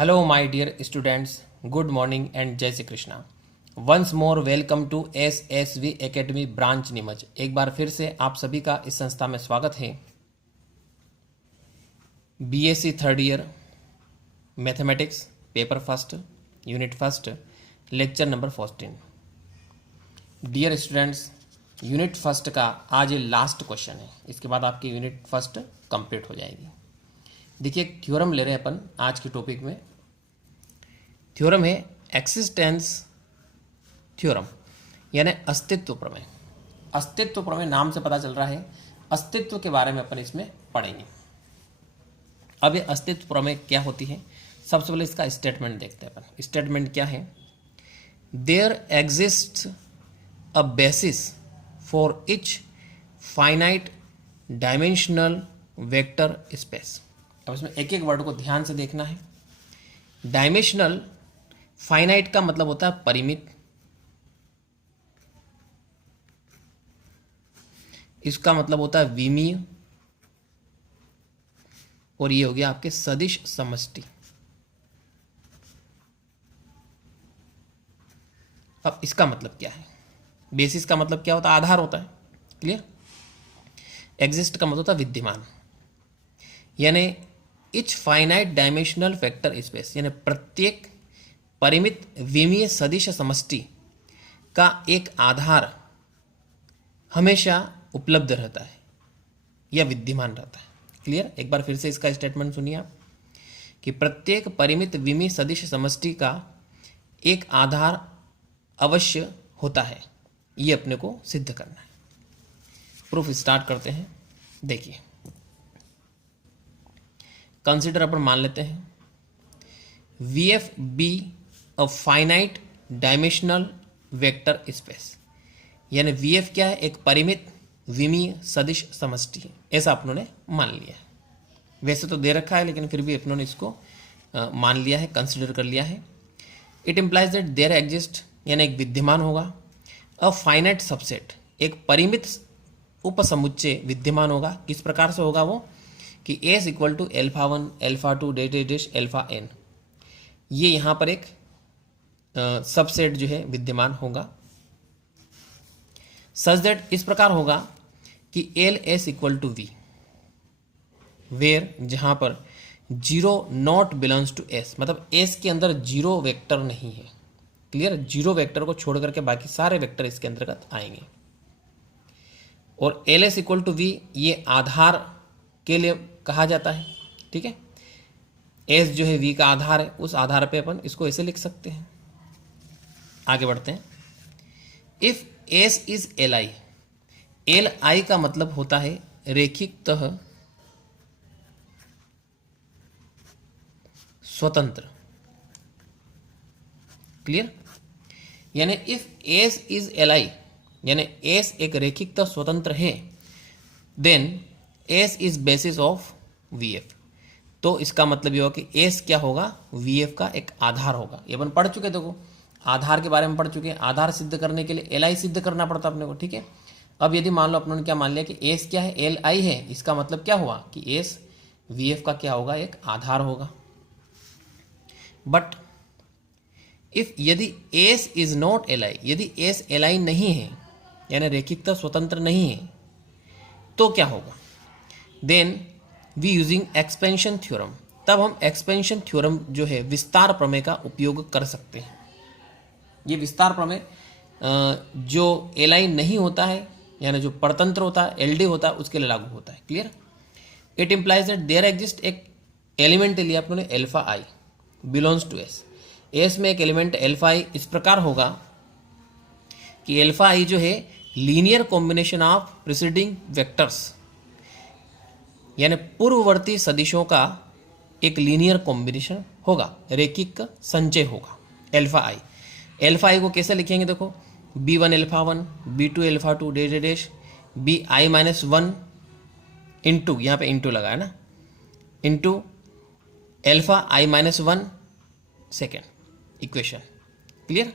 Hello, my dear students. Good morning and जय Shri Krishna. Once more welcome to SSV Academy branch Neemuch. एक बार फिर से आप सभी का इस संस्था में स्वागत है. BSc third year mathematics paper first unit first lecture number 14. Dear students, unit first का आज ये लास्ट क्वेश्चन है. इसके बाद आपकी यूनिट फर्स्ट कंप्लीट हो जाएगी. देखिए, थ्योरम ले रहे हैं अपन आज के टॉपिक में. थ्योरम है एक्सिस्टेंस थ्योरम, यानी अस्तित्व प्रमेय. अस्तित्व प्रमेय नाम से पता चल रहा है अस्तित्व के बारे में अपन इसमें पढ़ेंगे. अब ये अस्तित्व प्रमेय क्या होती है, सबसे पहले इसका स्टेटमेंट देखते हैं अपन. स्टेटमेंट क्या है? There exist a basis for each finite dimensional vector space. अब इसमें एक एक वर्ड को ध्यान से देखना है. डायमेंशनल, फाइनाइट का मतलब होता है परिमित, इसका मतलब होता है विमीय, और ये हो गया आपके सदिश समष्टि. अब इसका मतलब क्या है? बेसिस का मतलब क्या होता है? आधार होता है. क्लियर? एग्जिस्ट का मतलब होता है विद्यमान, यानी etch finite dimensional vector space, यानी प्रत्येक परिमित विमीय सदिश समष्टि का एक आधार हमेशा उपलब्ध रहता है या विद्यमान रहता है. क्लियर? एक बार फिर से इसका स्टेटमेंट सुनिए आप, कि प्रत्येक परिमित विमीय सदिश समष्टि का एक आधार अवश्य होता है. ये अपने को सिद्ध करना है. प्रूफ स्टार्ट करते हैं. देखिए, कंसिडर अपन मान लेते हैं VF be a finite dimensional vector space, यानी VF क्या है? एक परिमित विमीय सदिश समष्टि है. ऐसा अपनों ने मान लिया है. वैसे तो दे रखा है, लेकिन फिर भी अपनों ने इसको मान लिया है, कंसिडर कर लिया है. It implies that there exist, यानी एक विद्यमान होगा. अ फाइनाइट सबसेट, एक परिमित उपसमुच्चय विद्यमान होगा. किस प्रकार से होगा वो? कि S equal to alpha 1 alpha 2 dash alpha n, ये यहाँ पर एक सबसेट जो है विद्यमान होगा. सच दैट, इस प्रकार होगा कि LS equal to V, where, जहाँ पर zero not belongs to S, मतलब S के अंदर जीरो वेक्टर नहीं है. क्लियर? जीरो वेक्टर को छोड़ करके बाकी सारे वेक्टर इसके अंतर्गत आएंगे. और LS इक्वल टू V ये आधार के लिए कहा जाता है. ठीक है? S जो है V का आधार है, उस आधार पे अपन इसको ऐसे लिख सकते हैं. आगे बढ़ते हैं. If S is Li, Li का मतलब होता है रेखिकतः स्वतंत्र. क्लियर? यानी इफ S इज Li, यानी S एक रेखिकतः स्वतंत्र है, then S is basis of VF. तो इसका मतलब ये होगा कि S क्या होगा? VF का एक आधार होगा. ये अपन पढ़ चुके, देखो आधार के बारे में पढ़ चुके हैं. आधार सिद्ध करने के लिए Li सिद्ध करना पड़ता अपने को. ठीक है? अब यदि मान लो अपनों ने क्या मान लिया कि S क्या है? Li है. इसका मतलब क्या हुआ कि S VF का क्या होगा? एक आधार होगा. बट इफ यदि S इज नॉट Li, यदि S Li नहीं है, यानी रेखिकता स्वतंत्र नहीं है, तो क्या होगा? Then we using expansion theorem, तब हम एक्सपेंशन थ्योरम जो है विस्तार प्रमेय का उपयोग कर सकते हैं. ये विस्तार प्रमेय जो Li नहीं होता है, यानी जो परतंत्र होता है, LD होता है, उसके लिए लागू होता है. Clear? It implies that there exist एक एलिमेंट लिया अपने alpha I belongs to S. S में एक एलिमेंट एल्फा आई इस प्रकार होगा कि एल्फा आई जो है linear combination of preceding vectors, यानी पूर्ववर्ती सदिशों का एक लीनियर कॉम्बिनेशन होगा, रेखिक संचय होगा. एल्फा आई, एल्फा आई को कैसे लिखेंगे? देखो, B1 alpha 1 B2 alpha 2 dash BI minus 1 into, यहाँ पे इंटू लगा है ना, into alpha I minus 1 second equation. Clear?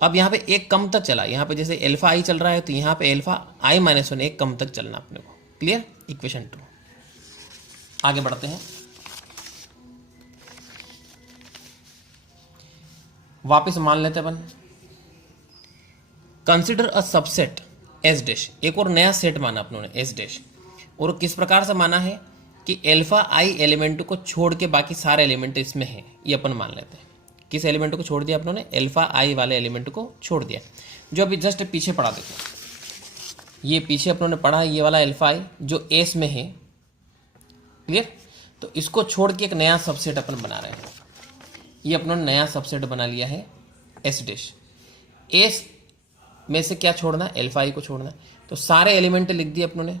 अब यहाँ पे एक कम तक चला, यहाँ पे जैसे एल्फा आई चल रहा है, तो यहाँ पे एल्फा I माइनस 1 एक कम तक चलना अपने को. क्लियर? इक्वेशन 2. आगे बढ़ते हैं. वापस मान लेते अपन, consider a subset S dash, एक और नया सेट माना अपनों ने एस डैश, और किस प्रकार से माना है कि अल्फा आई एलिमेंट को छोड़ के बाकी सारे एलिमेंट इसमें हैं, ये अपन मान लेते हैं। किस एलिमेंट को छोड़ दिया अपनों ने? अल्फा आई वाले एलिमेंट को छोड़ दिया, जो अभी जस्ट पीछे पढ़ा। देखो ये पीछे अपनों ने पढ़ा, ये वाला अल्फा आई जो एस में है, क्लियर। तो इसको छोड़ के एक नया सबसेट अपन बना रहे हैं, ये अपनों ने नया सबसेट बना लिया है एस डैश। एस में से क्या छोड़ना है? अल्फा आई को छोड़ना है। तो सारे एलिमेंट लिख दिए अपनों ने,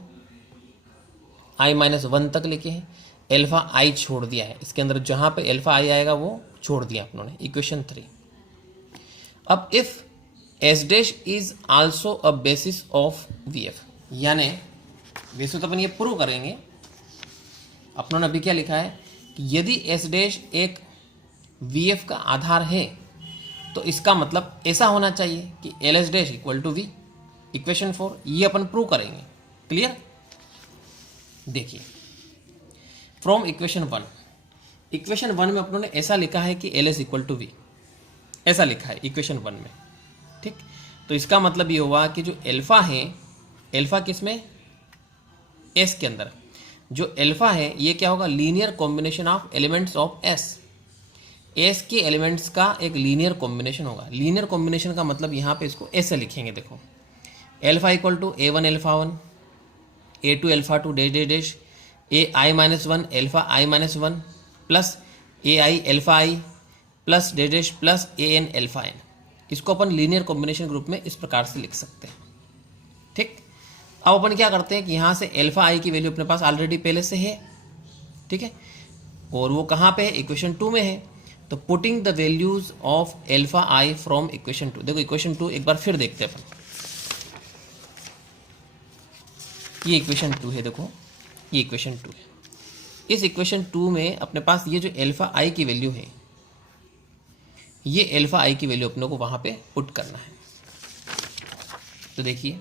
i-1 तक लिखे हैं, अल्फा आई छोड़ दिया है, इसके अंदर जहां पे अल्फा आई आएगा वो छोड़ दिया अपनों ने। इक्वेशन 3। अब if S dash is also a basis of V F, यानी वैसे तो अपन ये प्रूव करेंगे, अपनों ने अभी क्या लिखा है कि यदि एस डैश एक वी एफ का आधार है तो इसका मतलब ऐसा होना चाहिए कि L S dash equal to V. Equation 4, ये अपन प्रूव करेंगे, क्लियर। देखिए फ्रॉम इक्वेशन 1, इक्वेशन 1 में अपनों ने ऐसा लिखा है कि L S equal to V, ऐसा लिखा है इक्वेशन 1 में, ठीक। तो इसका मतलब ये हुआ कि जो एल्फा है, एल्फा किस में? एस के अंदर। जो एल्फा है ये क्या होगा? Linear combination of elements of S. S के एलिमेंट्स का एक लीनियर कॉम्बिनेशन होगा। लीनियर कॉम्बिनेशन का मतलब यहाँ पे इसको ऐसे लिखेंगे, देखो alpha equal to A1 alpha 1, A2 alpha 2 dash dash dash, AI-1 alpha I-1 plus AI alpha I plus dash dash plus AN alpha N। इसको अपन लीनियर कॉम्बिनेशन ग्रुप में इस प्रकार से लिख सकते हैं, ठीक। अब अपन क्या करते हैं कि यहाँ से अल्फा आई की वैल्यू अपने पास ऑलरेडी पहले से है, ठीक है, और वो कहाँ पे है? इक्वेशन 2 में है। तो putting the values of alpha I from equation 2, देखो इक्वेशन 2 एक बार फिर देखते हैं अपन। ये इक्वेशन 2 है, देखो ये इक्वेशन 2 है। इस इक्वेशन 2 में अपने पास ये जो अल्फा आई की वैल्यू है, ये अल्फा आई की वैल्यू अपने को वहां पे पुट करना है। तो देखिए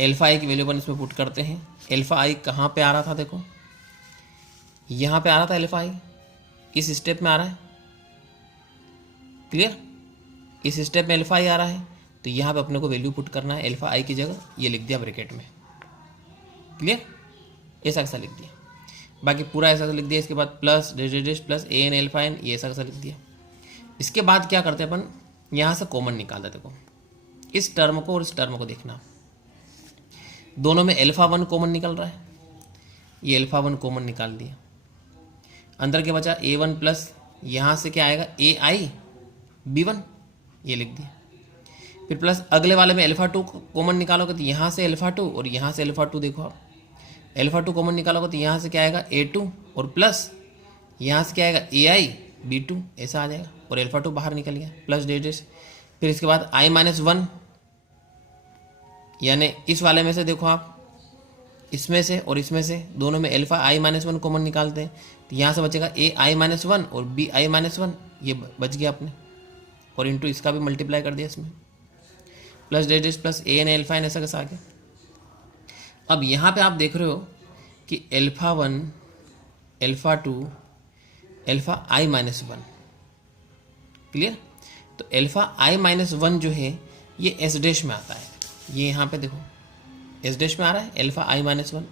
अल्फा आई की वैल्यू अपन इसमें पुट करते हैं। अल्फा आई कहाँ पे आ रहा था? देखो यहाँ पे आ रहा था अल्फा आई, इस स्टेप में आ रहा है, क्लियर। इस स्टेप में अल्फा आई आ रहा है, तो यहाँ पे अपने को वैल्यू पुट करना है अल्फा आई की जगह, ये लिख दिया ब्रैकेट में, क्लियर। ऐसा कैसा लिख दिया, बाकी पूरा ऐसा लिख दिया। इसके बाद plus dash dash dash plus AN alpha N, ये ऐसा कैसा लिख दिया। इसके बाद क्या करते हैं अपन? यहाँ से कॉमन निकाल देते। देखो इस टर्म को और इस टर्म को देखना, दोनों में अल्फा 1 कॉमन निकल रहा है, ये अल्फा 1 कॉमन निकाल दिया। अंदर के बचा A1 प्लस यहाँ से क्या आएगा? AI B1, ये लिख दिया। फिर प्लस अगले वाले में अल्फा 2 कॉमन निकालोगे तो यहाँ से अल्फा 2 और यहाँ से अल्फा 2, देखो आप अल्फा 2 कॉमन निकालोगे तो यहाँ से क्या आएगा? A2 और प्लस यहाँ से क्या आएगा? AI B2, ऐसा आ जाएगा, और अल्फा 2 बाहर निकल गया प्लस डैश डैश। फिर इसके बाद I-1, यानी इस वाले में से देखो आप, इसमें से और इसमें से दोनों में अल्फा I-1 कॉमन निकालते हैं, तो यहाँ से बचेगा AI-1 और BI-1, ये बच गया अपने, और इंटू इसका भी मल्टीप्लाई कर दिया इसमें, plus dash dash plus AN alpha N, ऐसा कैसा आ गया। अब यहाँ पे आप देख रहे हो कि alpha 1 alpha 2 alpha I-1, clear. तो अल्फा I-1 जो है ये एस डैश में आता है, ये यहाँ पे देखो एस डैश में आ रहा है अल्फा I-1।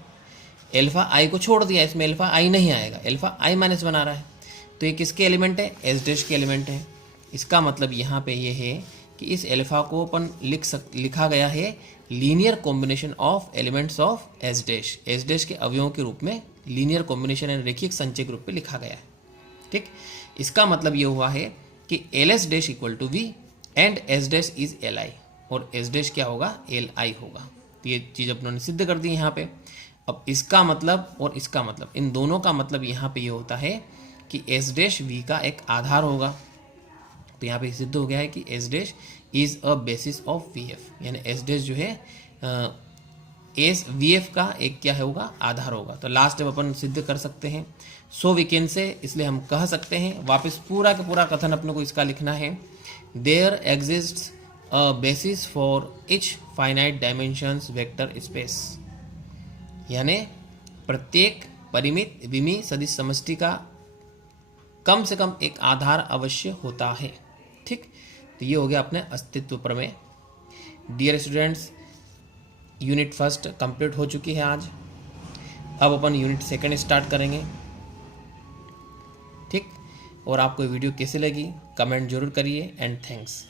अल्फा आई को छोड़ दिया, इसमें अल्फा आई नहीं आएगा, अल्फा I-1 आ रहा है, तो ये किसके एलिमेंट है? एस डैश के एलिमेंट है। इसका मतलब यहाँ पे ये है कि इस अल्फा को अपन लिखा गया है linear combination of elements of S dash, S dash के अवयवों के रूप में लीनियर कॉम्बिनेशन एंड रेखिक संचय के रूप में लिखा गया है, ठीक। इसका मतलब ये हुआ है कि L S dash equal to V and S dash is L I, और एस डैश क्या होगा? एल आई होगा। तो ये चीज़ अपनों ने सिद्ध कर दी यहाँ पे। अब इसका मतलब और इसका मतलब, इन दोनों का मतलब यहाँ पे ये होता है कि एस डैश वी का एक आधार होगा। तो यहाँ पे सिद्ध हो गया है कि S dash is a basis of V F, यानी एस डैश जो है एस वी एफ का एक क्या होगा? आधार होगा। तो लास्ट में अपन सिद्ध कर सकते हैं, सो वी कैन से, इसलिए हम कह सकते हैं, वापस पूरा का पूरा कथन अपने को इसका लिखना है, there exists a basis for each finite dimensions vector space, यानी प्रत्येक परिमित विमी सदिश समष्टि का कम से कम एक आधार अवश्य होता है। ठीक, तो ये हो गया अपने अस्तित्व प्रमेय। Dear students, unit first complete हो चुकी है आज। अब अपन यूनिट सेकंड स्टार्ट करेंगे। ठीक, और आपको वीडियो कैसे लगी कमेंट जरूर करिए एंड थैंक्स।